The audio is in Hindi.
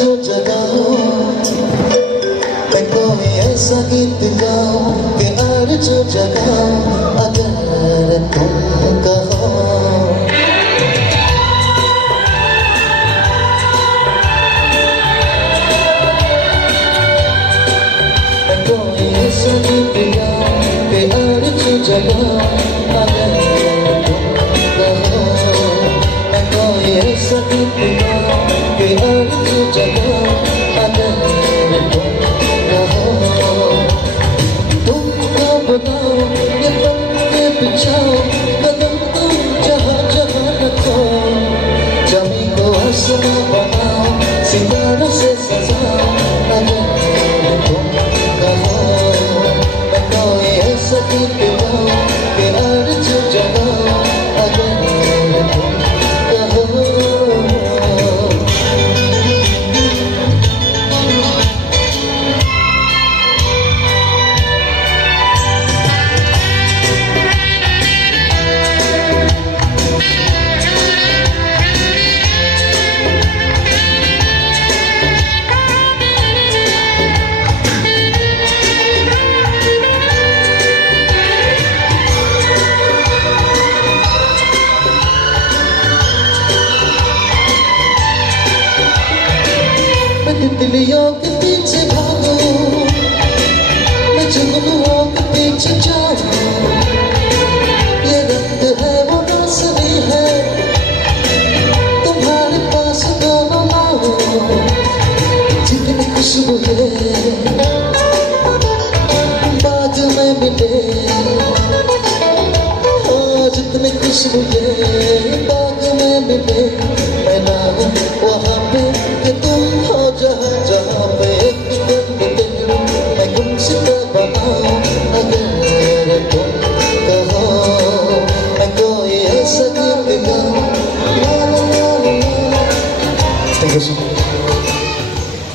जो जगाओ मैं कोई ऐसा गीत गाऊं कि और जो जगाओ अगर तुम कहो मैं कोई ऐसा गीत गाऊं कि और जो जगाओ अगर तुम कहो मैं कोई ऐसा गीत गाऊं कि और जो जगाओ अगर तुम कहो तुमको बताओ ये पत्ते बिछाओ कदम तुम जहाँ जहाँ रखो जमी को आसमां बनाओ सितारों से सजाओ अगर तुम कहो मैं कोई ऐसा गीत गाऊं कि और जो जगाओ अगर तुम कहो तितलियों के पीछे भागूं मैं जुगनुओं के पीछे जाऊं ये रंग है वो मौसमी है तुम्हारे पास दोनों मांगो जितनी खुशबू है बाद में मिले जितनी खुशबू है बाद में मिले मैं ना हूँ वहाँ पे कि तुम हो जहाँ जहाँ पे एक दिन मिले मैं तुमसे बनाऊं अगर तुम कहो मैं कोई ऐसा गीत गाऊं। Thank you so much.